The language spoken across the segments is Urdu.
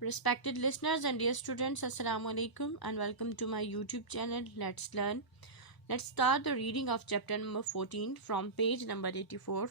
Respected listeners and dear students, Assalamu alaikum and welcome to my YouTube channel Let's Learn. Let's start the reading of chapter number 14 from page number 84.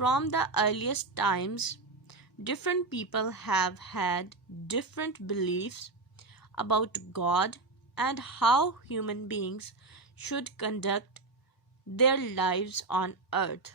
From the earliest times, different people have had different beliefs about God and how human beings should conduct their lives on earth.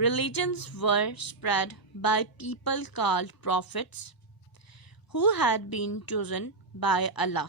Religions were spread by people called prophets who had been chosen by Allah.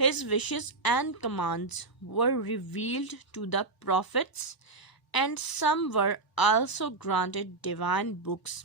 His wishes and commands were revealed to the prophets and some were also granted divine books.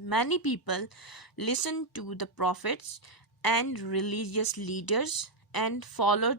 Many people listen to the prophets and religious leaders and followed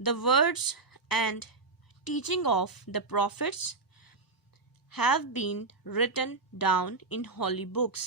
The words and teaching of the prophets have been written down in holy books.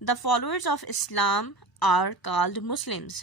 The followers of Islam are called Muslims.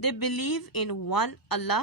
They believe in one Allah.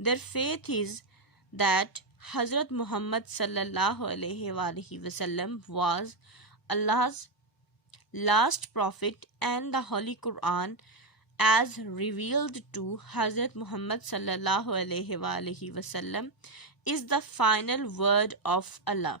Their faith is that Hazrat Muhammad sallallahu alaihi wasallam was Allah's last prophet and the Holy Quran as revealed to Hazrat Muhammad sallallahu alaihi wasallam is the final word of Allah.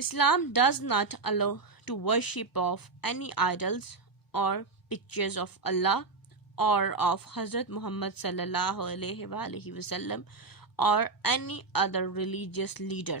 Islam does not allow to worship of any idols or pictures of Allah or of Hazrat Muhammad sallallahu alaihi wasallam or any other religious leader.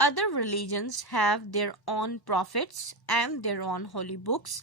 Other religions have their own prophets and their own holy books.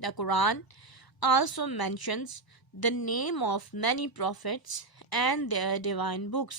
The Quran also mentions the name of many prophets and their divine books.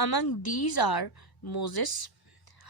Among these are Moses,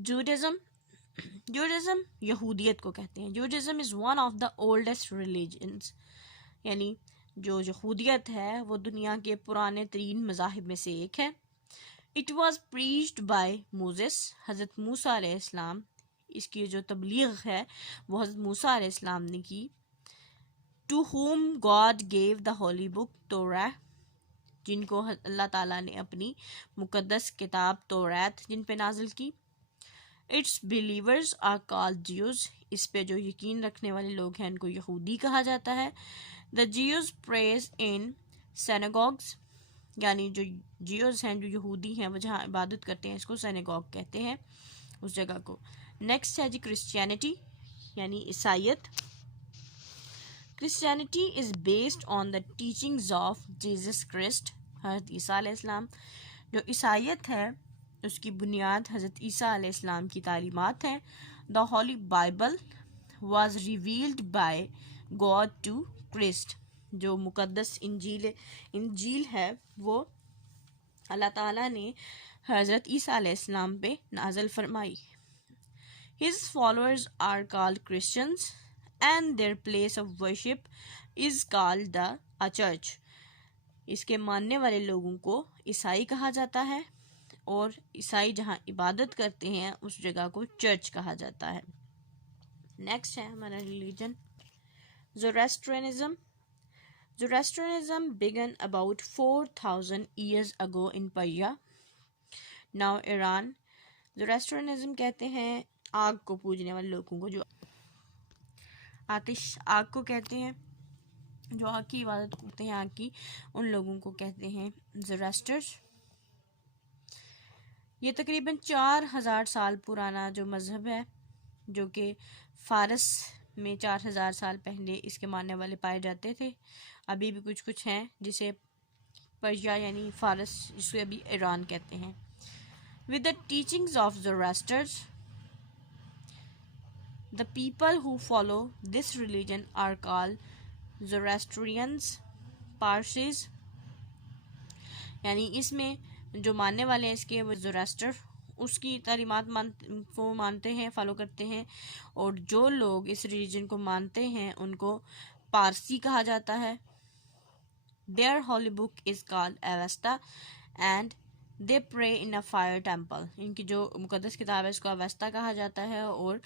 Judaism یہودیت کو کہتے ہیں. Judaism is one of the oldest religions, یعنی جو یہودیت ہے وہ دنیا کے پرانے ترین مذاہب میں سے ایک ہے. It was preached by Moses, حضرت موسیٰ علیہ السلام. اس کی جو تبلیغ ہے وہ حضرت موسیٰ علیہ السلام نے کی. To whom God gave the holy book Torah, جن کو اللہ تعالیٰ نے اپنی مقدس کتاب توریت جن پہ نازل کی. Its believers are called Jews, اس پہ جو یقین رکھنے والے لوگ ہیں ان کو یہودی کہا جاتا ہے. دا جیوز پریز ان سیناگوگز، یعنی جو جیوز ہیں جو یہودی ہیں وہ جہاں عبادت کرتے ہیں اس کو سیناگوگ کہتے ہیں اس جگہ کو. نیکسٹ ہے جی کرسچینٹی یعنی عیسائیت. Christianity is based on the teachings of Jesus crust, حضرت عیسیٰ علیہ السلام. جو عیسائیت ہے اس کی بنیاد حضرت عیسیٰ علیہ السلام کی تعلیمات ہیں. The holy Bible was revealed by God to Christ, جو مقدس انجیل ہے وہ اللہ تعالیٰ نے حضرت عیسیٰ علیہ السلام پہ نازل فرمائی. His followers are called Christians and their place of worship is called a church. اس کے ماننے والے لوگوں کو عیسائی کہا جاتا ہے اور عیسائی جہاں عبادت کرتے ہیں اس جگہ کو چرچ کہا جاتا ہے. نیکسٹ ہے ہمارا religion زوراسٹرینزم. Zoroastrianism began about 4,000 years ago in Persia, now Iran. زوراسٹرینزم کہتے ہیں آگ کو پوجنے والے لوگوں کو، جو آگ کو کہتے ہیں، جو آگ کی عبادت کرتے ہیں آگ کی، ان لوگوں کو کہتے ہیں زوراسٹرز. یہ تقریباً 4,000 سال پرانا جو مذہب ہے، جو کہ فارس میں 4,000 سال پہلے اس کے ماننے والے پائے جاتے تھے. ابھی بھی کچھ ہیں جسے پرشیا یعنی فارس، جسے ابھی ایران کہتے ہیں. With the teachings of Zoroaster, the people who follow this religion are called Zoroastrians, Parsis. یعنی اس میں جو ماننے والے ہیں اس کے وہ زوراسٹر، اس کی تعلیمات کو مانتے ہیں، فالو کرتے ہیں، اور جو لوگ اس ریلیجن کو مانتے ہیں ان کو پارسی کہا جاتا ہے. Their holy book is called Avesta and they pray in a fire temple. ان کی جو مقدس کتاب ہے اس کو اویستا کہا جاتا ہے، اور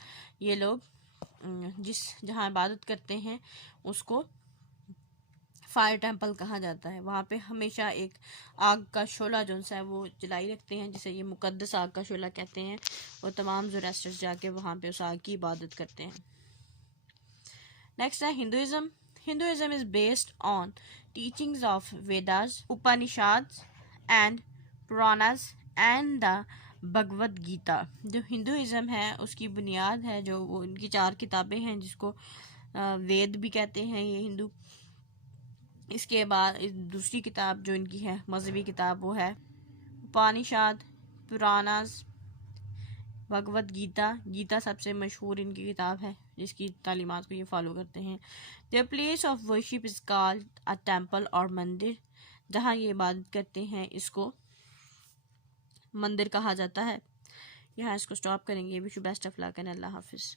یہ لوگ جہاں عبادت کرتے ہیں اس کو فائر ٹیمپل کہا جاتا ہے. وہاں پہ ہمیشہ ایک آگ کا شعلہ جو ہے وہ جلائی رکھتے ہیں، جسے یہ مقدس آگ کا شعلہ کہتے ہیں، اور تمام زوراسٹرز جا کے وہاں پہ اس آگ کی عبادت کرتے ہیں. نیکسٹ ہے Hinduism. Hinduism is based on teachings of Vedas, Upanishads and Puranas and the Bhagavad Gita. جو ہندوازم ہے اس کی بنیاد ہے جو وہ ان کی 4 کتابیں ہیں جس کو وید بھی کہتے ہیں یہ ہندو. اس کے بعد دوسری کتاب جو ان کی ہے مذہبی کتاب وہ ہے اپانشاد، پراناز، بھگوت گیتا. گیتا سب سے مشہور ان کی کتاب ہے جس کی تعلیمات کو یہ فالو کرتے ہیں. Their place of worship is called a temple اور مندر. جہاں یہ عبادت کرتے ہیں اس کو مندر کہا جاتا ہے. یہاں اس کو سٹاپ کریں گے. Wish you best of luck and اللہ حافظ.